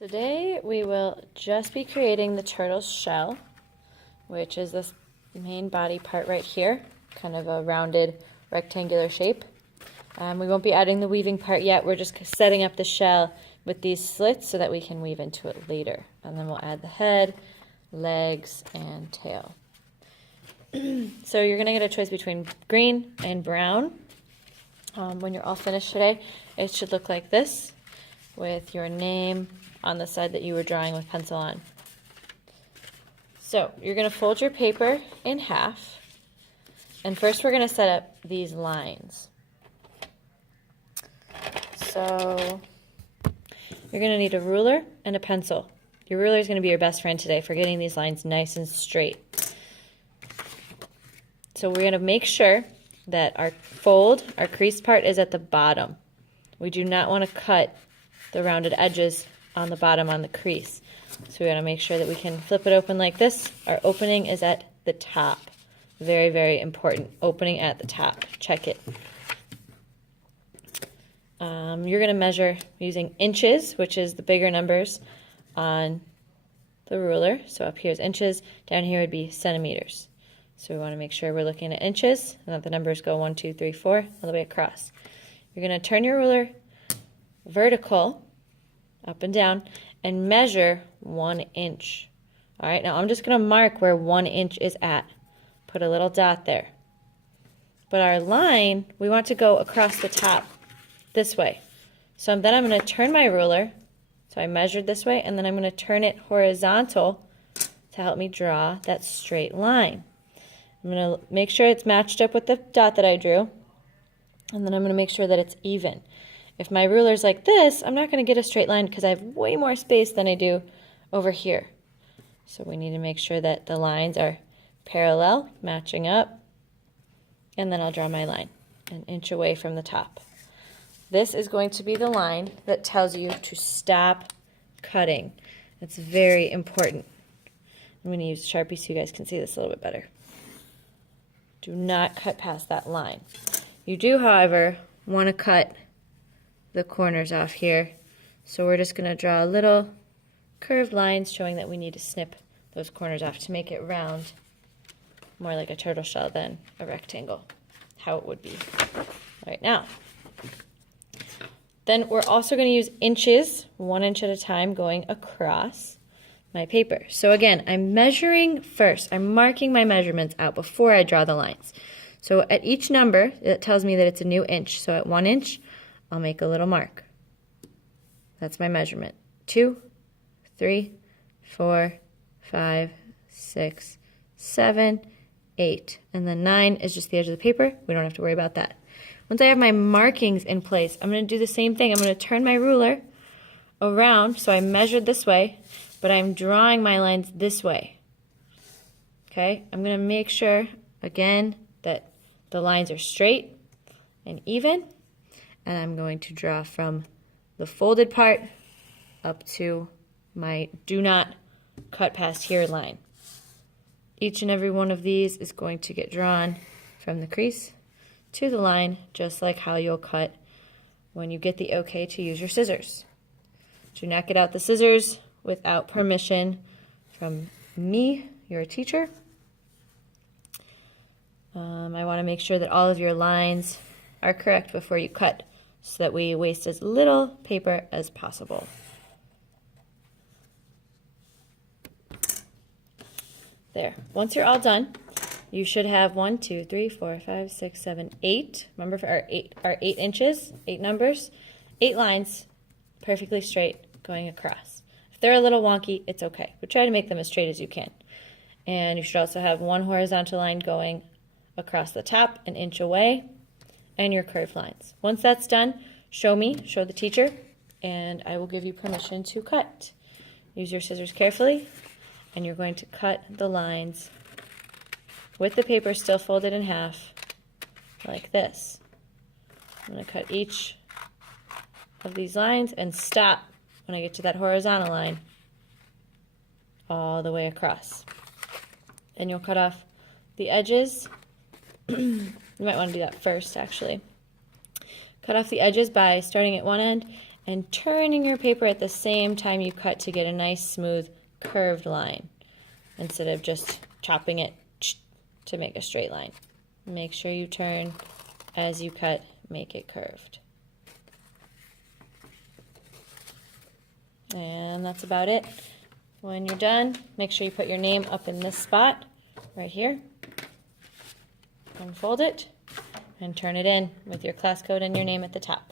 Today we will just be creating the turtle's shell, which is this main body part right here, kind of a rounded rectangular shape. We won't be adding the weaving part yet. We're just setting up the shell with these slits so that we can weave into it later. And then we'll add the head, legs, and tail. So you're going to get a choice between green and brown. When you're all finished today, it should look like this with your name on the side that you were drawing with pencil on. So you're going to fold your paper in half, and first we're going to set up these lines. So you're going to need a ruler and a pencil. Your ruler is going to be your best friend today for getting these lines nice and straight. So we're going to make sure that our fold, our creased part, is at the bottom. We do not want to cut the rounded edges on the bottom on the crease. So we want to make sure that we can flip it open like this. Our opening is at the top. Very, very important. Opening at the top. Check it. You're going to measure using inches, which is the bigger numbers on the ruler. So up here is inches. Down here would be centimeters. So we want to make sure we're looking at inches and that the numbers go 1, 2, 3, 4 all the way across. You're going to turn your ruler vertical, up and down, and measure 1 inch. All right, now I'm just going to mark where 1 inch is at. Put a little dot there. But our line, we want to go across the top this way. So then I'm going to turn my ruler. So I measured this way, and then I'm going to turn it horizontal to help me draw that straight line. I'm going to make sure it's matched up with the dot that I drew, and then I'm going to make sure that it's even. If my ruler's like this, I'm not going to get a straight line because I have way more space than I do over here. So we need to make sure that the lines are parallel, matching up, and then I'll draw my line 1 inch away from the top. This is going to be the line that tells you to stop cutting. It's very important. I'm going to use Sharpie so you guys can see this a little bit better. Do not cut past that line. You do, however, want to cut the corners off here. So we're just going to draw little curved lines showing that we need to snip those corners off to make it round, more like a turtle shell than a rectangle, how it would be right now. Then we're also going to use inches, 1 inch at a time, going across my paper. So again, I'm measuring first. I'm marking my measurements out before I draw the lines. So at each number, it tells me that it's a new inch. So at 1 inch, I'll make a little mark. That's my measurement. 2, 3, 4, 5, 6, 7, 8. And then 9 is just the edge of the paper. We don't have to worry about that. Once I have my markings in place, I'm going to do the same thing. I'm going to turn my ruler around. So I measured this way, but I'm drawing my lines this way. Okay? I'm going to make sure, again, that the lines are straight and even. And I'm going to draw from the folded part up to my do not cut past here line. Each and every one of these is going to get drawn from the crease to the line, just like how you'll cut when you get the okay to use your scissors. Do not get out the scissors without permission from me, your teacher. I want to make sure that all of your lines are correct before you cut, so that we waste as little paper as possible. There. Once you're all done, you should have 1, 2, 3, 4, 5, 6, 7, 8. Remember, for our 8 inches, 8 numbers, 8 lines, perfectly straight, going across. If they're a little wonky, it's okay, but try to make them as straight as you can. And you should also have 1 horizontal line going across the top, 1 inch away, and your curved lines. Once that's done, show me, show the teacher, and I will give you permission to cut. Use your scissors carefully, and you're going to cut the lines with the paper still folded in half, like this. I'm going to cut each of these lines and stop when I get to that horizontal line all the way across. And you'll cut off the edges. You might want to do that first, actually. Cut off the edges by starting at one end and turning your paper at the same time you cut to get a nice smooth curved line instead of just chopping it to make a straight line. Make sure you turn as you cut, make it curved. And that's about it. When you're done, make sure you put your name up in this spot right here. Unfold it and turn it in with your class code and your name at the top.